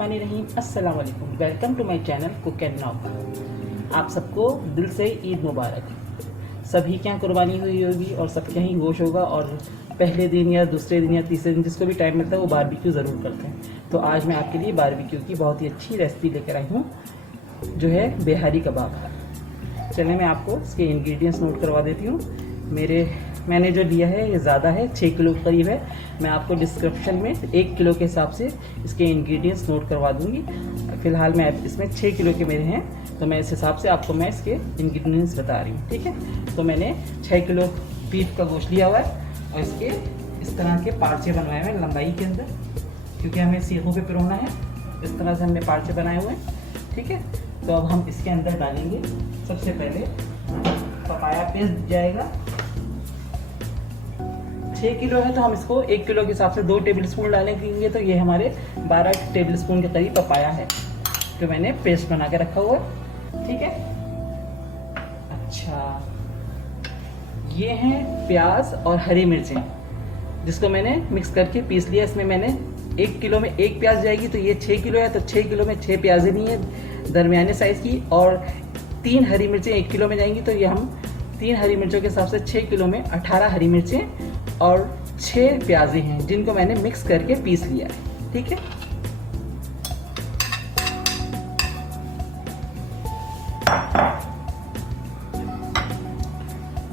बिस्मिल्लाहिर्रहमानिर्रहीम। अस्सलाम वालेकुम। Welcome to my channel cook and knock. आप सबको दिल से ईद मुबारक। सभी के यहाँ कुर्बानी हुई होगी और सबके यहाँ ही गोश होगा, और पहले दिन या दूसरे दिन या तीसरे दिन जिसको भी टाइम मिलता है वो बारबेक्यू ज़रूर करते हैं। तो आज मैं आपके लिए बारबेक्यू की बहुत ही अच्छी रेसिपी लेकर आई हूँ, जो है बिहारी कबाब। चलिए मैं आपको इसके इंग्रेडिएंट्स नोट करवा देती हूँ। मैंने जो लिया है ये ज़्यादा है, 6 किलो के करीब है। मैं आपको डिस्क्रिप्शन में 1 किलो के हिसाब से इसके इंग्रेडिएंट्स नोट करवा दूँगी। फ़िलहाल मैं इसमें 6 किलो के मेरे हैं, तो मैं इस हिसाब से आपको मैं इसके इंग्रेडिएंट्स बता रही हूँ, ठीक है। तो मैंने 6 किलो बीफ का गोश्त लिया हुआ है और इसके इस तरह के पार्चे बनवाए हुए हैं लंबाई के अंदर, क्योंकि हमें सीखों पे पिरोना है। इस तरह से हमने पार्चे बनाए हुए हैं, ठीक है। तो अब हम इसके अंदर डालेंगे सबसे पहले पपाया पेस्ट जाएगा। 6 किलो है तो हम इसको 1 किलो के हिसाब से 2 टेबलस्पून डालेंगे, तो ये हमारे 12 टेबलस्पून के करीब पपाया है जो मैंने पेस्ट बना के रखा हुआ है, ठीक है। अच्छा, ये हैं प्याज और हरी मिर्चें जिसको मैंने मिक्स करके पीस लिया। इसमें मैंने 1 किलो में 1 प्याज जाएगी, तो ये 6 किलो है तो 6 किलो में 6 प्याजें ली हैं दरमियाने साइज़ की, और 3 हरी मिर्चें 1 किलो में जाएंगी, तो ये हम 3 हरी मिर्चों के हिसाब से 6 किलो में 18 हरी मिर्चें और 6 प्याज़ें हैं जिनको मैंने मिक्स करके पीस लिया है, ठीक है।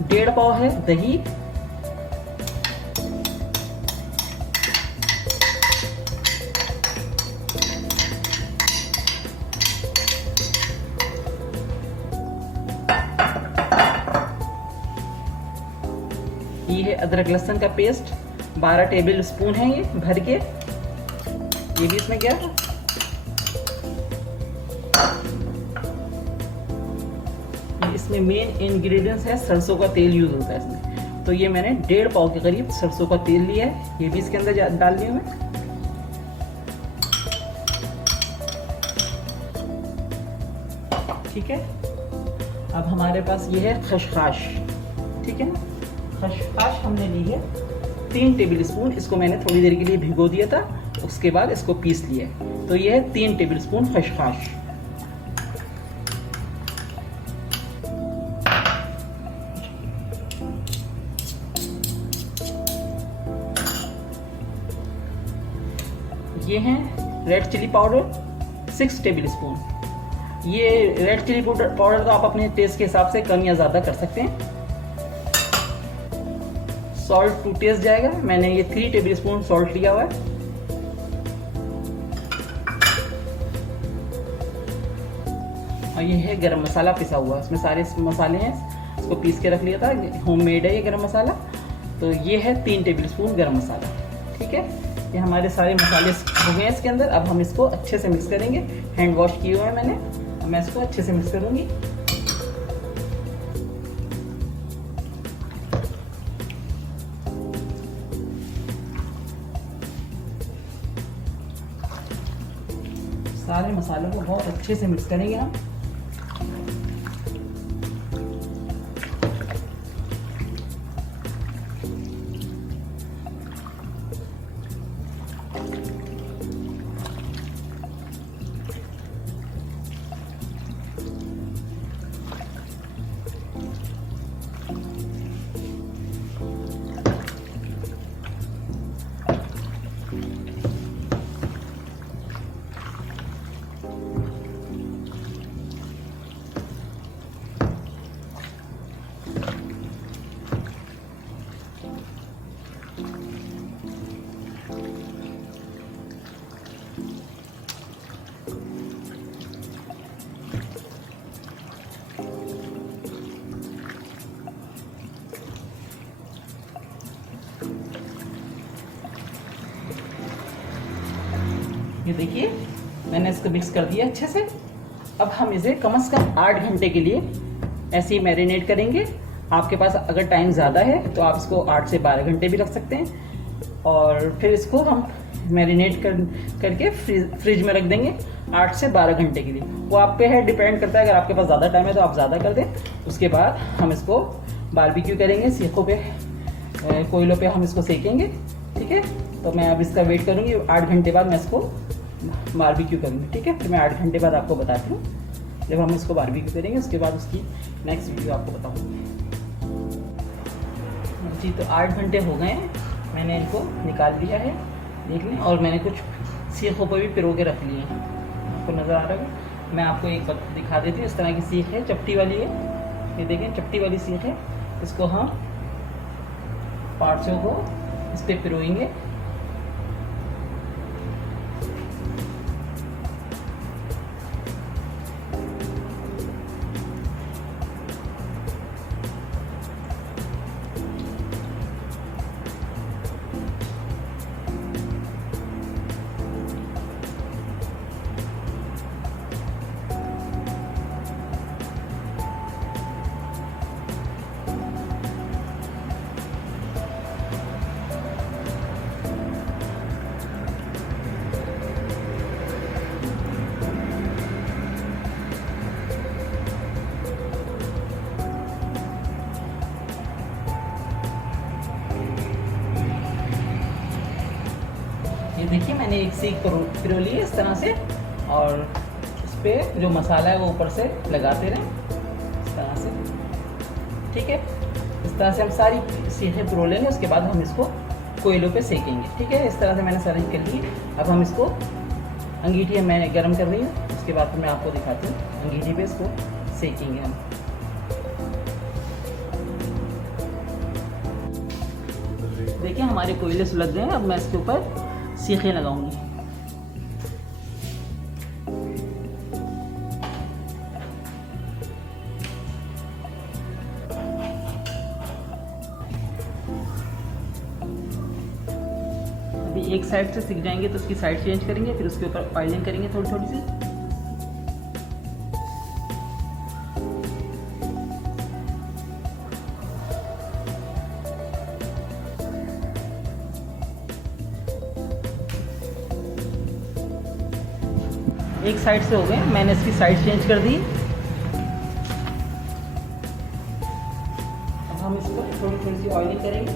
डेढ़ पाव है दही, ये है अदरक लहसुन का पेस्ट 12 टेबल स्पून है ये भर के, ये भी इसमें गया। इसमें मेन इंग्रेडिएंट्स है सरसों का तेल यूज होता है इसमें, तो ये मैंने 1.5 पाव के करीब सरसों का तेल लिया है, ये भी इसके अंदर डाल दिया मैं। ठीक है, अब हमारे पास ये है खसखस, ठीक है ना। खसखस हमने ली है 3 टेबल स्पून, इसको मैंने थोड़ी देर के लिए भिगो दिया था, उसके बाद इसको पीस लिया है, तो ये है 3 टेबल स्पून खसखस। ये हैं red chilli powder 6 tablespoon. ये रेड चिली पाउडर तो आप अपने टेस्ट के हिसाब से कम या ज़्यादा कर सकते हैं। सॉल्ट टू टेस्ट जाएगा, मैंने ये 3 टेबल स्पून सॉल्ट लिया हुआ है। और ये है गरम मसाला पिसा हुआ, इसमें सारे मसाले हैं, इसको पीस के रख लिया था, होममेड है ये गरम मसाला। तो ये है 3 टेबल स्पून गरम मसाला, ठीक है। ये हमारे सारे मसाले हो गए हैं इसके अंदर। अब हम इसको अच्छे से मिक्स करेंगे, हैंड वॉश किए हुए हैं मैंने, अब मैं इसको अच्छे से मिक्स करूंगी। सारे मसालों को बहुत अच्छे से मिक्स करेंगे हम। ये देखिए मैंने इसको मिक्स कर दिया अच्छे से। अब हम इसे कम से कम 8 घंटे के लिए ऐसे ही मैरिनेट करेंगे। आपके पास अगर टाइम ज़्यादा है तो आप इसको 8 से 12 घंटे भी रख सकते हैं, और फिर इसको हम मैरिनेट करके फ्रिज में रख देंगे 8 से 12 घंटे के लिए। वो आप पे है, डिपेंड करता है। अगर आपके पास ज़्यादा टाइम है तो आप ज़्यादा कर दें। उसके बाद हम इसको बारबेक्यू करेंगे, सीखों पे कोयलों पे हम इसको सेकेंगे, ठीक है। तो मैं अब इसका वेट करूँगी, 8 घंटे बाद मैं इसको बारबेक्यू करूँगी, ठीक है। फिर मैं 8 घंटे बाद आपको बताती हूँ जब हम इसको बारबेक्यू करेंगे, उसके बाद उसकी नेक्स्ट वीडियो आपको बताऊँगी। जी, तो 8 घंटे हो गए हैं, मैंने इनको निकाल लिया है, देख लें। और मैंने कुछ सीखों पर भी पिरो के रख लिए हैं, आपको नज़र आ रहा है। मैं आपको एक बात दिखा देती हूँ। इस तरह की सीख है, चपटी वाली है, ये देखें चपटी वाली सीख है। इसको हम पार्ट्सों को इस पर पिरोएंगे। ये देखिए मैंने एक सीख पिरो ली है इस तरह से, और इस पर जो मसाला है वो ऊपर से लगाते रहें इस तरह से, ठीक है। इस तरह से हम सारी सीखें पिरो लेंगे, उसके बाद हम इसको कोयलों पे सेकेंगे, ठीक है। इस तरह से मैंने सारी कर ली। अब हम इसको अंगीठी मैं गर्म कर रही हूँ, उसके बाद फिर मैं आपको दिखाती हूँ। अंगीठी पे इसको सेकेंगे हम। देखिए हमारे कोयले सुलग गए हैं। अब मैं इसके ऊपर सीखें लगाऊंगी। अभी एक साइड से सीख जाएंगे तो उसकी साइड चेंज करेंगे, फिर उसके ऊपर ऑयलिंग करेंगे थोड़ी थोड़ी सी। एक साइड से हो गए, मैंने इसकी साइड चेंज कर दी। अब हम इसको थोड़ी थोड़ी सी ऑयलिंग करेंगे।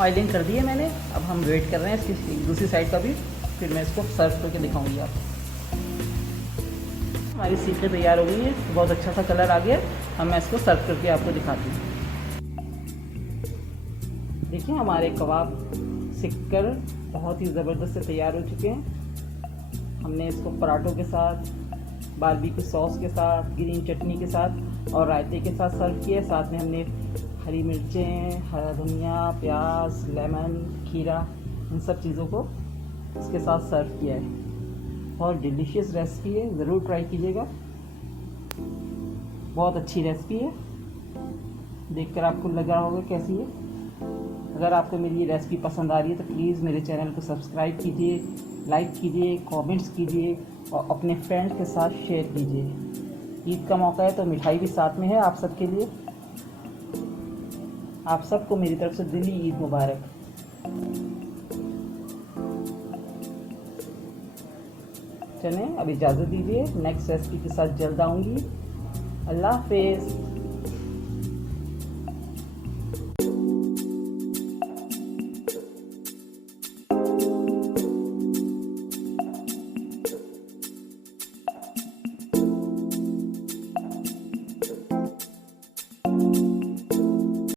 ऑयलिंग कर दी है मैंने। अब हम वेट कर रहे हैं इसकी दूसरी साइड का भी, फिर मैं इसको सर्व करके दिखाऊंगी आपको। हमारी सीखें तैयार हो गई है, बहुत अच्छा सा कलर आ गया। अब मैं इसको सर्व करके आपको दिखाती हूँ। देखिए हमारे कबाब सिककर बहुत ही ज़बरदस्त से तैयार हो चुके हैं। हमने इसको पराठों के साथ, बारबेक्यू सॉस के साथ, ग्रीन चटनी के साथ और रायते के साथ सर्व किया। साथ में हमने हरी मिर्चें, हरा धनिया, प्याज, लेमन, खीरा, इन सब चीज़ों को इसके साथ सर्व किया है। बहुत डिलीशियस रेसिपी है, ज़रूर ट्राई कीजिएगा। बहुत अच्छी रेसिपी है, देखकर आपको लग रहा होगा कैसी है। अगर आपको मेरी ये रेसिपी पसंद आ रही है तो प्लीज़ मेरे चैनल को सब्सक्राइब कीजिए, लाइक कीजिए, कमेंट्स कीजिए और अपने फ्रेंड्स के साथ शेयर कीजिए। ईद का मौका है तो मिठाई भी साथ में है आप सबके लिए। आप सबको मेरी तरफ से दिली ईद मुबारक। चलें अब इजाज़त दीजिए, नेक्स्ट रेसिपी के साथ जल्द आऊँगी। अल्लाह हाफिज़।